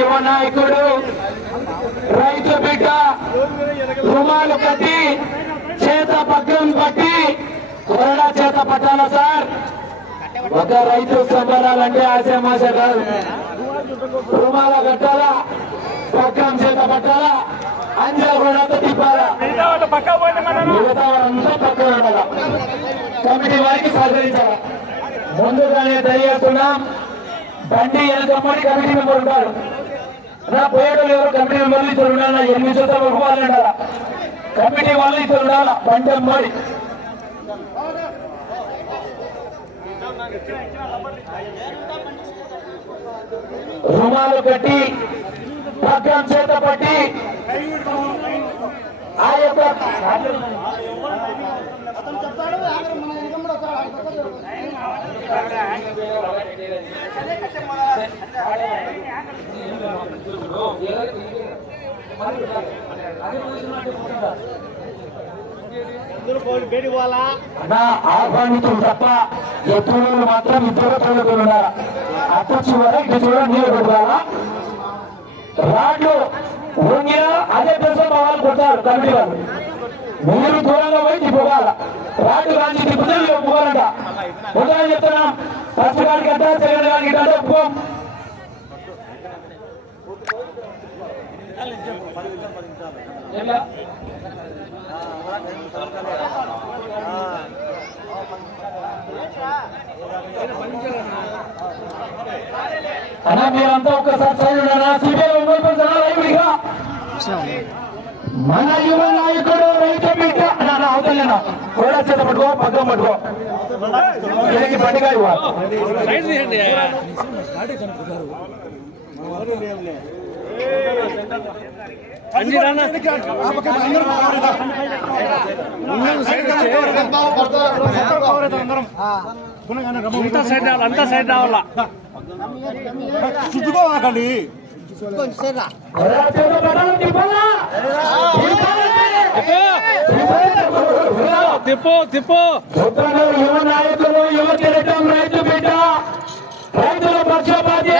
యువ నాయకుడు రైతు బిడ్డ రుమాలు కట్టి చేత పగ్గం పట్టి కొరడా చేత పట్టాలా సార్? ఒక రైతు సంబరాలంటే ఆశామాష కాదు. రుమాల కట్టాలా? పగ్గం చేత పట్టాలా? అంజా కూడా తిప్పాలా? మిగతా వాళ్ళంతా పక్కన ఉండాలా? కమిటీ వారికి సహకరించాలా? ముందుగానే తెలియజేస్తున్నాం. బండి వెనకమ్మడి కమిటీ మెంబర్ ఉంటారు. నా పోయేటోళ్ళు ఎవరు? కమిటీ మెంబర్లు ఇద్దరు ఉండాలా? ఎనిమిది శాతం ఒక వాళ్ళు ఉండాలా? కమిటీ వాళ్ళు ఇద్దరు ఉండాలా? బండి అమ్మడి. రుమాలు కట్టి పక్కన చేత పట్టి ఆ యొక్క నా ఆహ్వానితులు తప్ప ఎత్తులు మాత్రం ఇద్దరు తోలుకుని ఉన్నారు. అటు చివర ఇటు చివర నీళ్ళు పెట్టుకోవాలా? రాడ్లు అదే ప్రశ్న వాళ్ళు కొడతారు కమిటీ వాళ్ళు. మీరు దూరంగా పోయి తిప్పుకోవాల రాటు రాంచి తిప్పితే ఒప్పుకోవాలంట ఉదాహరణ చెప్తున్నాం? ఫస్ట్ గారికి అంట సెకండ్ గారికి ఇట్లా ఒప్పుకోం ఎట్లా? అన్నా మీరంతా ఒక్కసారి సైడ్ ఉన్నారా లైవ్ ఇక. మన యువ నాయకుడు రైతు బిడ్డ. అవతలేనా కూడా చేత పట్టుకో పక్కన పట్టుకో. బండిగా ఇవ్వాలి అంతా సైడ్ రావాలి? అంతా తిప్పు తిప్పు. యువ నాయకులు యువ కిరీటం రైతు బిడ్డ రైతుల పక్షపాతి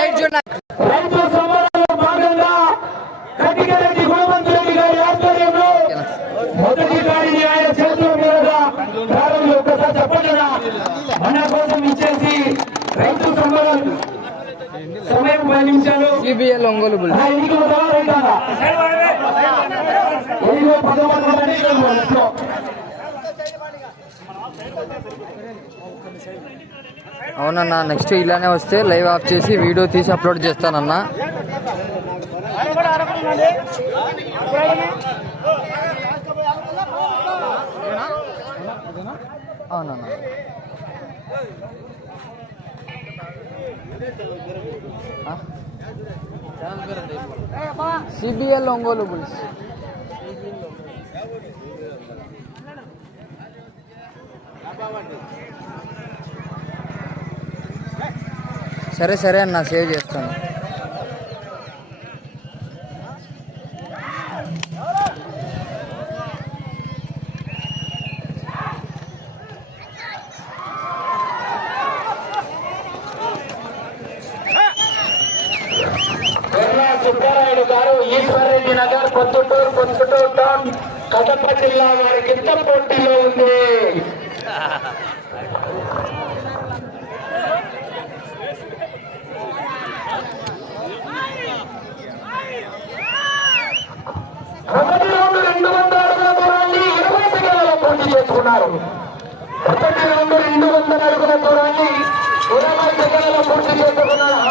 రైతు సమరంలో భాగంగా కటికరెడ్డి గుణవంతురెడ్డి మంది ఇక్కడ బుల్ అవునన్నా నెక్స్ట్ ఇలానే వస్తే లైవ్ ఆఫ్ చేసి వీడియో తీసి అప్లోడ్ చేస్తానన్నా. అవునన్నా. సిబిఎల్ ఒంగోలు బుల్స్ సరే సరే అన్న సేవ్ చేస్తాను. ఈశ్వరరెడ్డి నగర్ పొద్దుటూరు పొద్దుటూరు టౌన్ కడప జిల్లా వారి కింద పోటీలో ఉంది. మొదటి రౌండ్ రెండు వందల అడుగుల దూరాన్ని ఇరవై సెకండ్లలో పూర్తి చేసుకున్నారు. మొదటి రౌండ్ రెండు వందల అడుగుల దూరాన్ని ఇరవై సెకండ్లలో పూర్తి చేసుకున్నారు.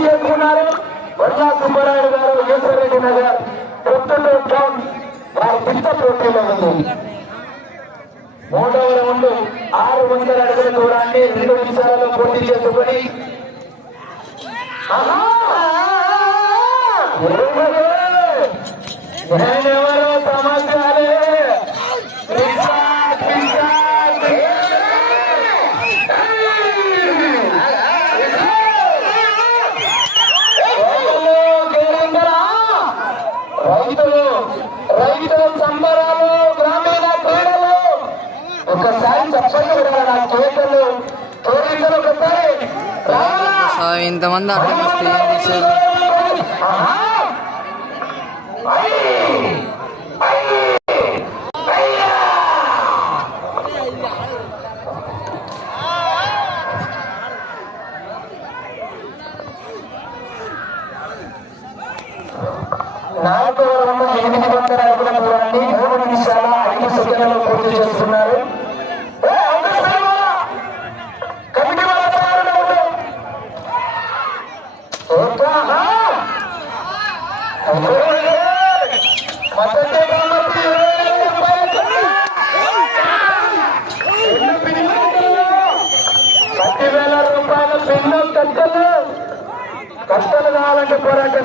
నిమిషాలలో పూర్తి చేసుకున్నారు వర్షా సుబ్బారాయుడు గారు ఈశ్వరరెడ్డి నగర్ పొత్తులో టౌన్ వారి పిట్ట పోటీలో ఉంది మూడవ రౌండ్ ఆరు వందల అడుగుల దూరాన్ని రెండు నిమిషాలలో పోటీ చేసుకుని ఆహా! இந்த ಮಂದ ಆಟೋ ಮಸ್ತಿ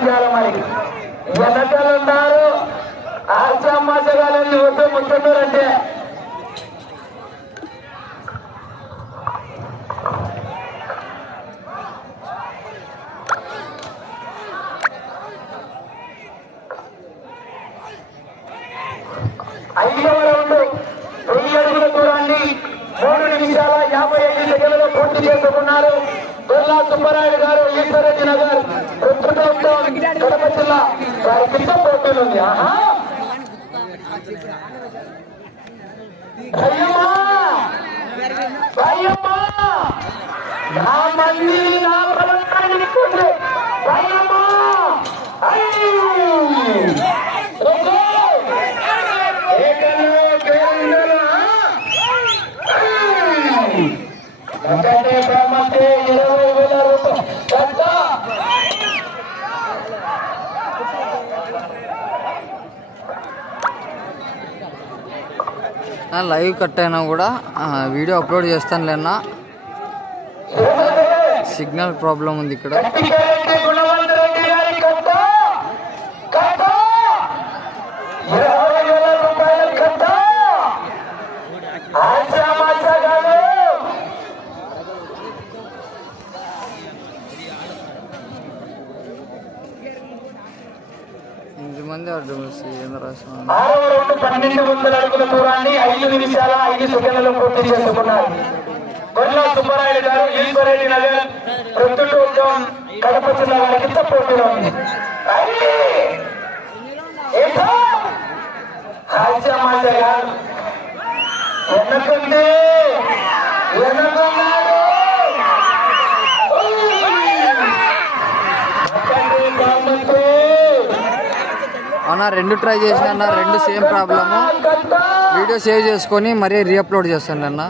పోరాటం చేయాలి మరి వెనకలు ఉన్నారు ఆశామాసగాలని వద్దు ముట్టున్నారంటే ఐదవ రౌండ్. వెయ్యి అడుగుల దూరాన్ని మూడు నిమిషాల యాభై ఐదు సెకండ్లలో పూర్తి చేసుకున్నారు. బిర్లా సుబ్బరాయుడు గారు ఈశ్వరెడ్డి నగర్ రుద్రటౌన్ కడప జిల్లా వారి కింద పోటీలు ఉంది. ఆహా! నా మంది నా బలమైన లైవ్ కట్ అయినా కూడా వీడియో అప్లోడ్ చేస్తాను లేనా సిగ్నల్ ప్రాబ్లం ఉంది ఇక్కడ కట్టికెళ్ళండి గుణవంత రెడ్డి గారి కట్ట కట్ట ఇరవై వేల రూపాయల కట్ట ఆశామాషగాడు ఇంతమంది అడ్డం రాసిన పన్నెండు వందల అడుగుల దూరాన్ని ఐదు నిమిషాల ఐదు సెకండ్లలో పూర్తి చేసుకున్నారు. గొర్రెల సుబ్బారాయుడు గారు ఈశ్వరెడ్డి నగర్ కడప జిల్లా వారి పోటీలో ఉంది. గారు అన్న రెండు ట్రై చేసిన అన్న రెండు సేమ్ ప్రాబ్లము వీడియో సేవ్ చేసుకొని మరీ రీఅప్లోడ్ చేస్తాను అన్న.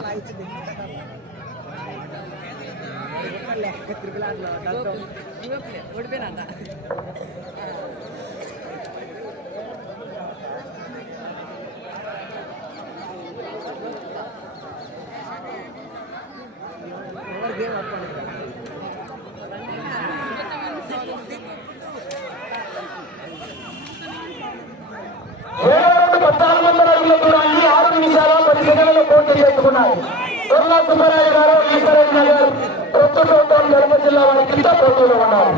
ఓడిపోయినా రౌండ్ పద్నాలుగు వందల అడుగుల దూరాన్ని ఆరు నిమిషాల పది సెకండ్లలో పూర్తి చేసుకున్నారు సుబ్బరాయ గారు ఈశ్వరెడ్డి నగర్ ప్రొద్దుటూరు టౌన్ జిల్లా వారి కింద పోటీలో ఉన్నారు.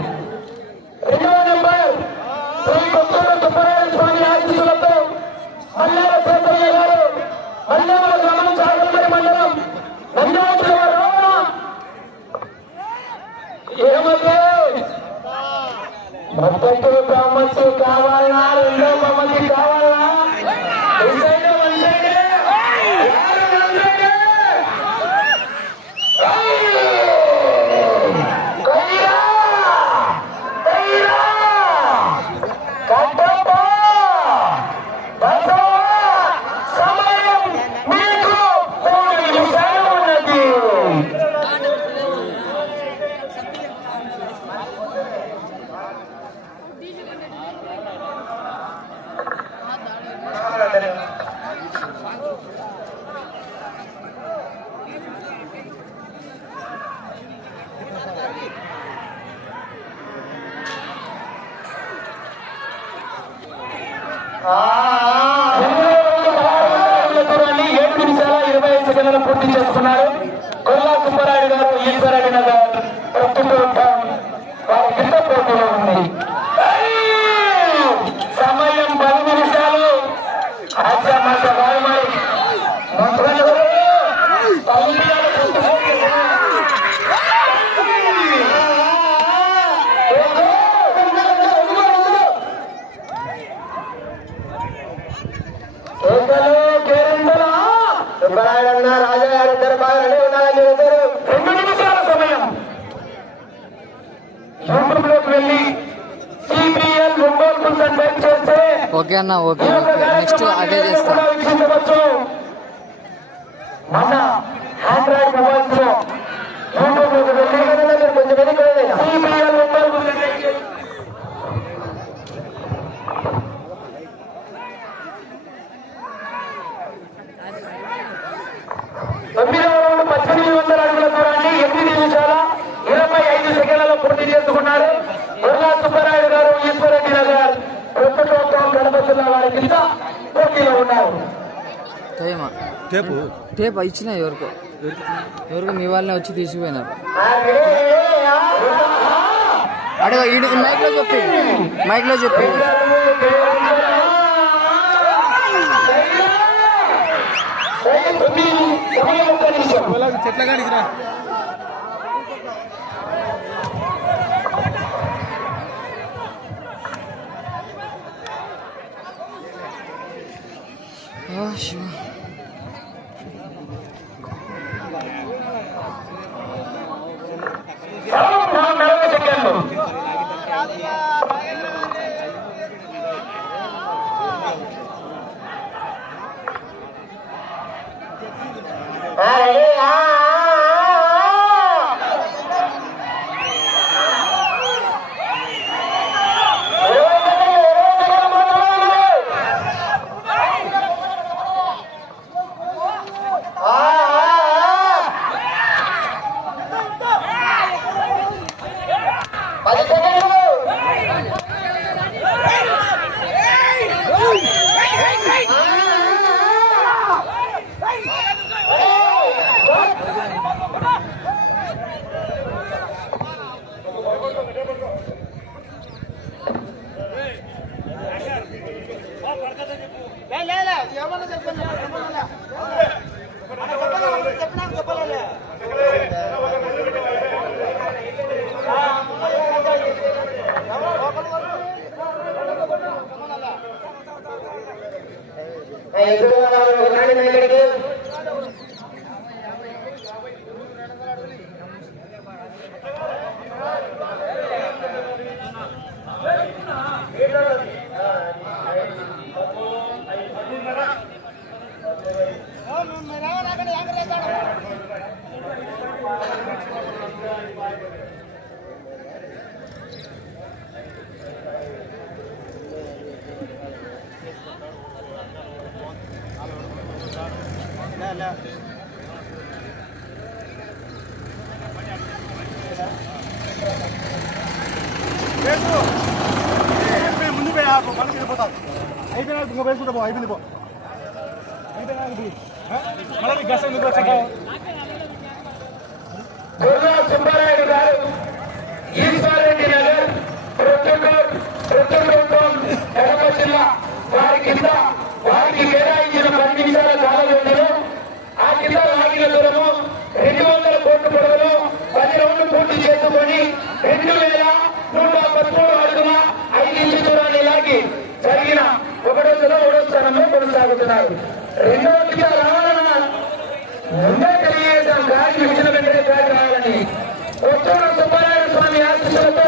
đó ఓకే అన్న ఓకే ఓకే. నెక్స్ట్ అదే చేస్తాం. జిల్లా వారి టేపు? టేప్ ఇచ్చిన ఎవరికో. ఎవరికి మీ వాళ్ళనే వచ్చి తీసుకుపోయినారు అడగ మైక్లో చెప్పి. మైక్లో చెప్పి. చెట్ల గారికి రా. Joshua. ഉപകരണം മേടിക്കും. అలా ముందు పోయి ఆపు మళ్ళీ వెళ్ళిపోతాను అయిపోయినా ఇంకో వేసుకుంటా పో అయిపోయింది పో. మళ్ళీ గస ఎందుకు వచ్చా దూరాన్ని జరిగిన ఒకటో జిల్లా ఒకటో స్థానంలో కొనసాగుతున్నారు. రెండవ కింద రావాలన్నా ముందే తెలియజేశాం. గాలికి ఇచ్చిన వెంటనే గాలి రావాలని. కొత్తూరు సుబ్బారాయణ స్వామి ఆశీస్సులతో